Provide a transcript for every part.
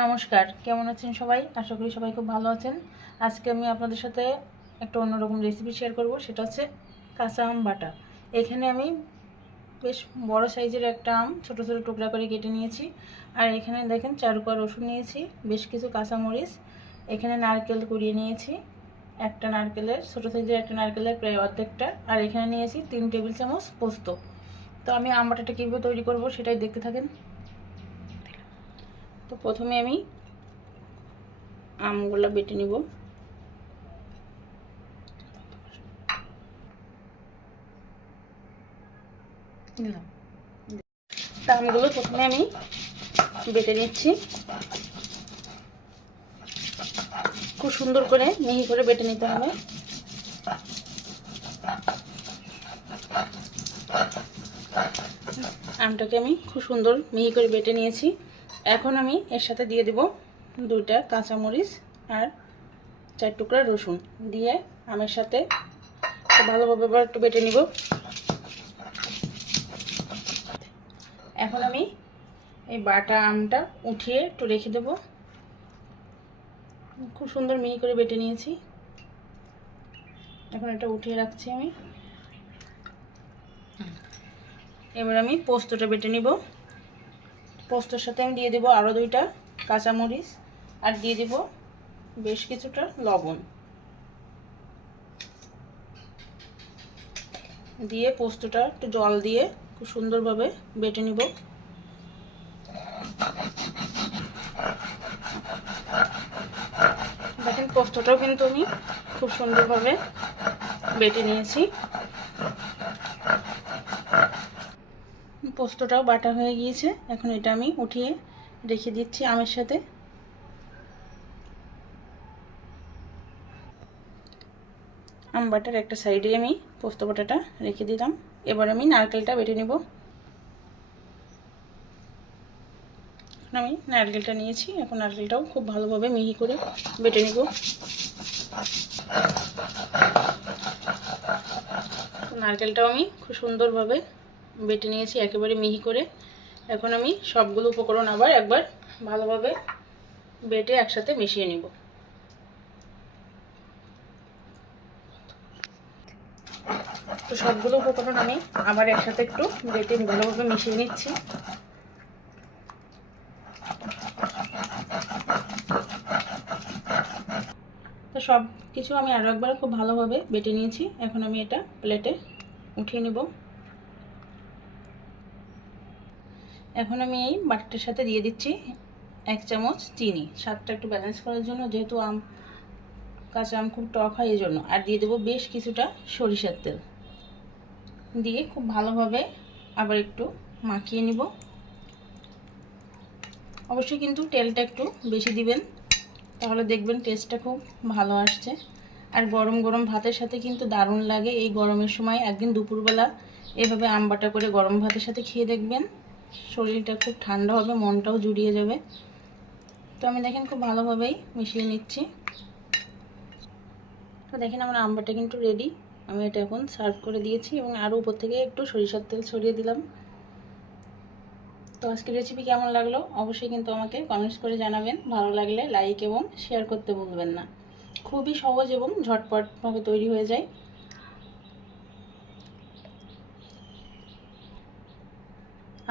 নমস্কার। কেমন আছেন সবাই? আশা করি সবাই খুব ভালো আছেন। আজকে আমি আপনাদের সাথে একটা অন্যরকম রেসিপি শেয়ার করব, সেটা হচ্ছে কাঁচা আম বাটা। এখানে আমি বেশ বড় সাইজের একটা আম ছোট ছোট টুকরা করে কেটে নিয়েছি। আর এখানে দেখেন চারুকোয়া রসুন নিয়েছি, বেশ কিছু কাঁচামরিচ। এখানে নারকেল কুড়িয়ে নিয়েছি, একটা নারকেলের, ছোটো সাইজের একটা নারকেলের প্রায় অর্ধেকটা। আর এখানে নিয়েছি তিন টেবিল চামচ পোস্ত। তো আমি আম বাটাটা কীভাবে তৈরি করব সেটাই দেখতে থাকেন। তো প্রথমে আমি আমগুলো বেটে নিব। আমগুলো প্রথমে আমি বেটে নিচ্ছি। খুব সুন্দর করে মিহি করে বেটে নিতে হবে। আমটাকে আমি খুব সুন্দর মিহি করে বেটে নিয়েছি। এখন আমি এর সাথে দিয়ে দেব দুইটা কাঁচামরিচ আর চার টুকরা রসুন। দিয়ে আমের সাথে ভালোভাবে এবার একটু বেটে নিব। এখন আমি এই বাটা আমটা উঠিয়ে একটু রেখে দেব। খুব সুন্দর মিহি করে বেটে নিয়েছি। এখন এটা উঠিয়ে রাখছি আমি। এবার আমি পোস্তটা বেটে নিব। পোস্তর সাথে আমি দিয়ে দেবো আরও দুইটা কাঁচামরিচ, আর দিয়ে দেবো বেশ কিছুটা লবণ। দিয়ে পোস্তটা একটু জল দিয়ে খুব সুন্দরভাবে বেটে নিব। দেখেন পোস্তটাও কিন্তু আমি খুব সুন্দরভাবে বেটে নিয়েছি। পোস্তটাও বাটা হয়ে গিয়েছে। এখন এটা আমি উঠিয়ে রেখে দিচ্ছি আমের সাথে। আম বাটার একটা সাইডে আমি পোস্ত বাটাটা রেখে দিলাম। এবার আমি নারকেলটা বেটে নেব। এখন আমি নারকেলটা নিয়েছি। এখন নারকেলটাও খুব ভালোভাবে মিহি করে বেটে নেব। নারকেলটাও আমি খুব সুন্দরভাবে বেটে নিয়েছি একেবারে মিহি করে। এখন আমি সবগুলো উপকরণ আবার একবার ভালোভাবে বেটে একসাথে মিশিয়ে নিব। তো সবগুলো উপকরণ আমি আবার একসাথে একটু বেটে ভালোভাবে মিশিয়ে নিচ্ছি। তো সব কিছু আমি আরও একবার খুব ভালোভাবে বেটে নিয়েছি। এখন আমি এটা প্লেটে উঠিয়ে নেব। এখন আমি এই বাটারটার সাথে দিয়ে দিচ্ছি এক চামচ চিনি। স্বাদটা একটু ব্যালেন্স করার জন্য, যেহেতু আম, কাঁচা আম খুব টক হয় এই জন্য আর দিয়ে দেবো বেশ কিছুটা সরিষার তেল। দিয়ে খুব ভালোভাবে আবার একটু মাখিয়ে নিব। অবশ্যই কিন্তু তেলটা একটু বেশি দিবেন, তাহলে দেখবেন টেস্টটা খুব ভালো আসছে। আর গরম গরম ভাতের সাথে কিন্তু দারুণ লাগে। এই গরমের সময় একদিন দুপুরবেলা এভাবে আম বাটা করে গরম ভাতের সাথে খেয়ে দেখবেন। শরীরটা খুব ঠান্ডা হবে, মনটাও জুড়িয়ে যাবে। তো আমি দেখেন খুব ভালোভাবেই মিশিয়ে নিচ্ছি। তো দেখেন আমার আমবাটা কিন্তু রেডি আমি এটা এখন সার্ভ করে দিয়েছি এবং আরও উপর থেকে একটু সরিষার তেল ছড়িয়ে দিলাম। তো আজকের রেসিপি কেমন লাগল? অবশ্যই কিন্তু আমাকে কমেন্টস করে জানাবেন। ভালো লাগলে লাইক এবং শেয়ার করতে ভুলবেন না। খুবই সহজ এবং ঝটপটভাবে তৈরি হয়ে যায়।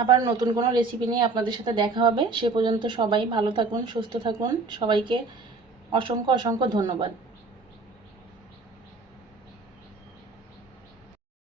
আবার নতুন কোনো রেসিপি নিয়ে আপনাদের সাথে দেখা হবে। সে পর্যন্ত সবাই ভালো থাকুন, সুস্থ থাকুন। সবাইকে অসংখ্য অসংখ্য ধন্যবাদ।